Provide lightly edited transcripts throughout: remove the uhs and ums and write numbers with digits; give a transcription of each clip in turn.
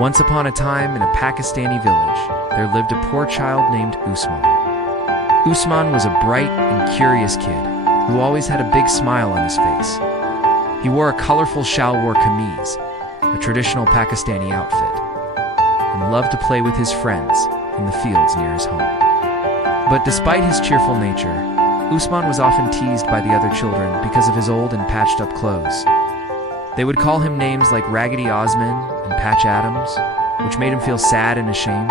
Once upon a time, in a Pakistani village, there lived a poor child named Usman. Usman was a bright and curious kid who always had a big smile on his face. He wore a colorful shalwar kameez, a traditional Pakistani outfit, and loved to play with his friends in the fields near his home. But despite his cheerful nature, Usman was often teased by the other children because of his old and patched-up clothes. They would call him names like Raggedy Osman and Patch Adams, which made him feel sad and ashamed.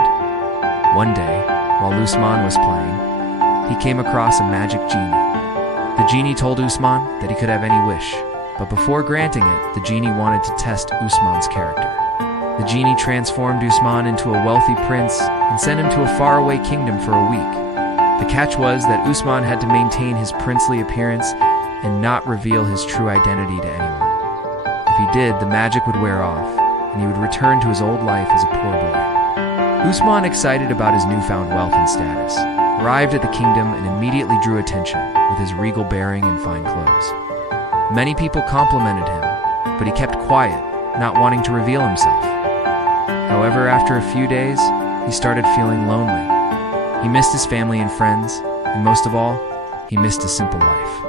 One day, while Usman was playing, he came across a magic genie. The genie told Usman that he could have any wish, but before granting it, the genie wanted to test Usman's character. The genie transformed Usman into a wealthy prince and sent him to a faraway kingdom for a week. The catch was that Usman had to maintain his princely appearance and not reveal his true identity to anyone. If he did, the magic would wear off, and he would return to his old life as a poor boy. Usman, excited about his newfound wealth and status, arrived at the kingdom and immediately drew attention with his regal bearing and fine clothes. Many people complimented him, but he kept quiet, not wanting to reveal himself. However, after a few days, he started feeling lonely. He missed his family and friends, and most of all, he missed a simple life.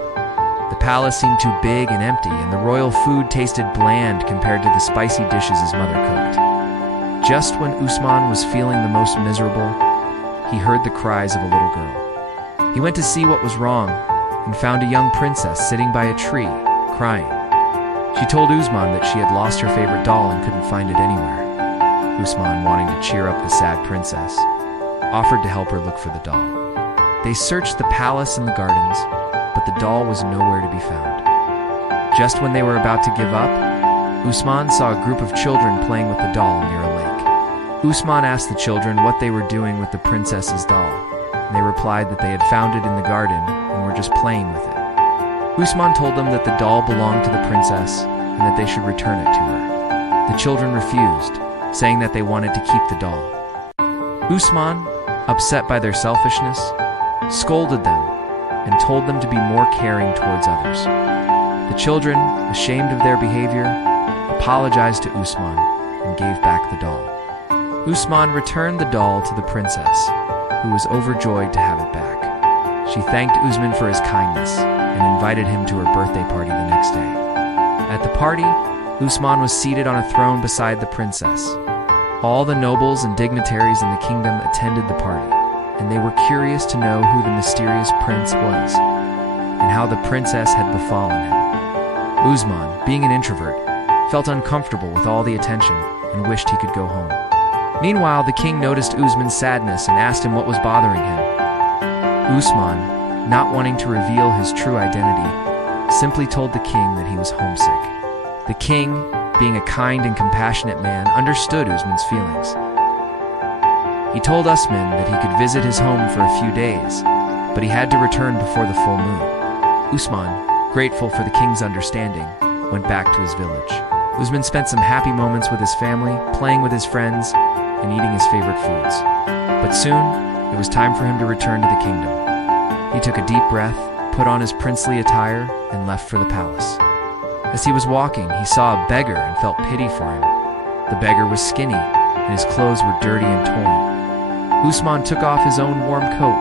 The palace seemed too big and empty, and the royal food tasted bland compared to the spicy dishes his mother cooked. Just when Usman was feeling the most miserable, he heard the cries of a little girl. He went to see what was wrong and found a young princess sitting by a tree, crying. She told Usman that she had lost her favorite doll and couldn't find it anywhere. Usman, wanting to cheer up the sad princess, offered to help her look for the doll. They searched the palace and the gardens, but the doll was nowhere to be found. Just when they were about to give up, Usman saw a group of children playing with the doll near a lake. Usman asked the children what they were doing with the princess's doll, and they replied that they had found it in the garden and were just playing with it. Usman told them that the doll belonged to the princess and that they should return it to her. The children refused, saying that they wanted to keep the doll. Usman, upset by their selfishness, scolded them and told them to be more caring towards others. The children, ashamed of their behavior, apologized to Usman and gave back the doll. Usman returned the doll to the princess, who was overjoyed to have it back. She thanked Usman for his kindness and invited him to her birthday party the next day. At the party, Usman was seated on a throne beside the princess. All the nobles and dignitaries in the kingdom attended the party, and they were curious to know who the mysterious prince was and how the princess had befallen him. Usman, being an introvert, felt uncomfortable with all the attention and wished he could go home. Meanwhile, the king noticed Usman's sadness and asked him what was bothering him. Usman, not wanting to reveal his true identity, simply told the king that he was homesick. The king, being a kind and compassionate man, understood Usman's feelings. He told Usman that he could visit his home for a few days, but he had to return before the full moon. Usman, grateful for the king's understanding, went back to his village. Usman spent some happy moments with his family, playing with his friends, and eating his favorite foods. But soon, it was time for him to return to the kingdom. He took a deep breath, put on his princely attire, and left for the palace. As he was walking, he saw a beggar and felt pity for him. The beggar was skinny, and his clothes were dirty and torn. Usman took off his own warm coat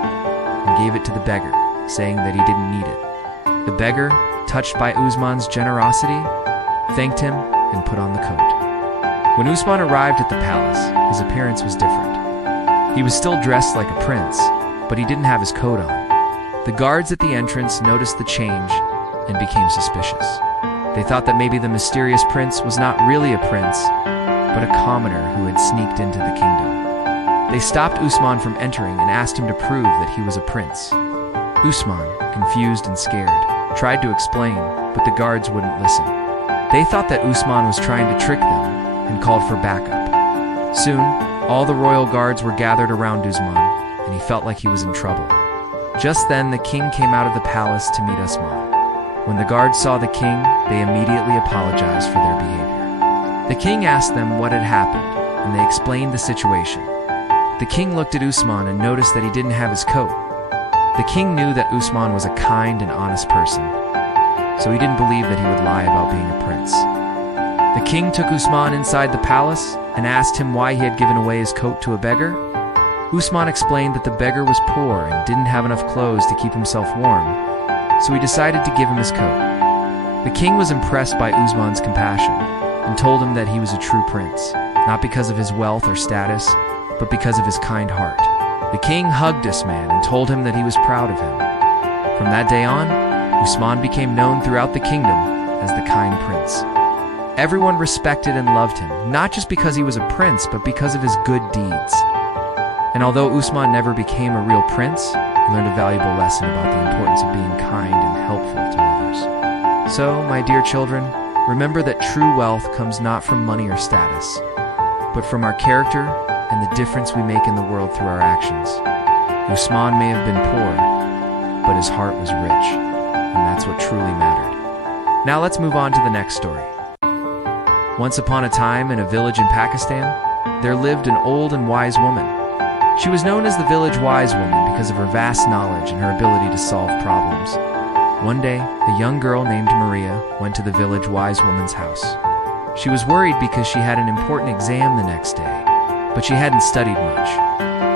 and gave it to the beggar, saying that he didn't need it. The beggar, touched by Usman's generosity, thanked him and put on the coat. When Usman arrived at the palace, his appearance was different. He was still dressed like a prince, but he didn't have his coat on. The guards at the entrance noticed the change and became suspicious. They thought that maybe the mysterious prince was not really a prince, but a commoner who had sneaked into the kingdom. They stopped Usman from entering and asked him to prove that he was a prince. Usman, confused and scared, tried to explain, but the guards wouldn't listen. They thought that Usman was trying to trick them and called for backup. Soon, all the royal guards were gathered around Usman, and he felt like he was in trouble. Just then, the king came out of the palace to meet Usman. When the guards saw the king, they immediately apologized for their behavior. The king asked them what had happened, and they explained the situation. The king looked at Usman and noticed that he didn't have his coat. The king knew that Usman was a kind and honest person, so he didn't believe that he would lie about being a prince. The king took Usman inside the palace and asked him why he had given away his coat to a beggar. Usman explained that the beggar was poor and didn't have enough clothes to keep himself warm, so he decided to give him his coat. The king was impressed by Usman's compassion and told him that he was a true prince, not because of his wealth or status, but because of his kind heart. The king hugged Usman and told him that he was proud of him. From that day on, Usman became known throughout the kingdom as the kind prince. Everyone respected and loved him, not just because he was a prince, but because of his good deeds. And although Usman never became a real prince, he learned a valuable lesson about the importance of being kind and helpful to others. So, my dear children, remember that true wealth comes not from money or status, but from our character and the difference we make in the world through our actions. Usman may have been poor, but his heart was rich, and that's what truly mattered. Now let's move on to the next story. Once upon a time, in a village in Pakistan, there lived an old and wise woman. She was known as the village wise woman because of her vast knowledge and her ability to solve problems. One day, a young girl named Maria went to the village wise woman's house. She was worried because she had an important exam the next day, but she hadn't studied much.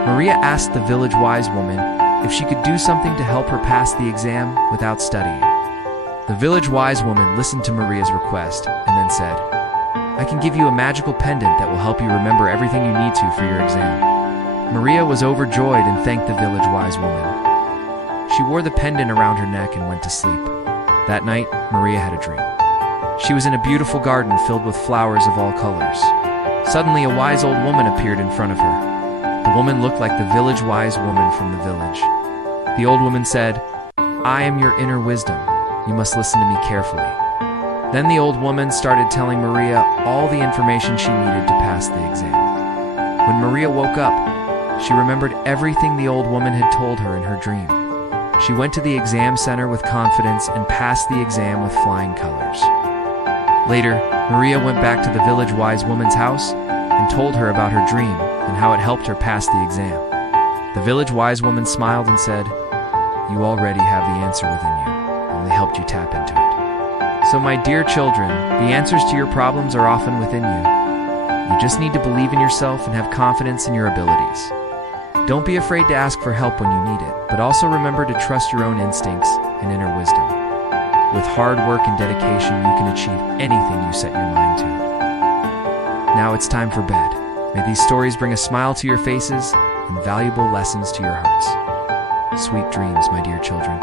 Maria asked the village wise woman if she could do something to help her pass the exam without studying. The village wise woman listened to Maria's request and then said, "I can give you a magical pendant that will help you remember everything you need to for your exam." Maria was overjoyed and thanked the village wise woman. She wore the pendant around her neck and went to sleep. That night, Maria had a dream. She was in a beautiful garden filled with flowers of all colors. Suddenly, a wise old woman appeared in front of her. The woman looked like the village wise woman from the village. The old woman said, "I am your inner wisdom. You must listen to me carefully." Then the old woman started telling Maria all the information she needed to pass the exam. When Maria woke up, she remembered everything the old woman had told her in her dream. She went to the exam center with confidence and passed the exam with flying colors. Later, Maria went back to the village wise woman's house and told her about her dream and how it helped her pass the exam. The village wise woman smiled and said, "You already have the answer within you. I only helped you tap into it." So my dear children, the answers to your problems are often within you. You just need to believe in yourself and have confidence in your abilities. Don't be afraid to ask for help when you need it, but also remember to trust your own instincts and inner wisdom. With hard work and dedication, you can achieve anything you set your mind to. Now it's time for bed. May these stories bring a smile to your faces and valuable lessons to your hearts. Sweet dreams, my dear children.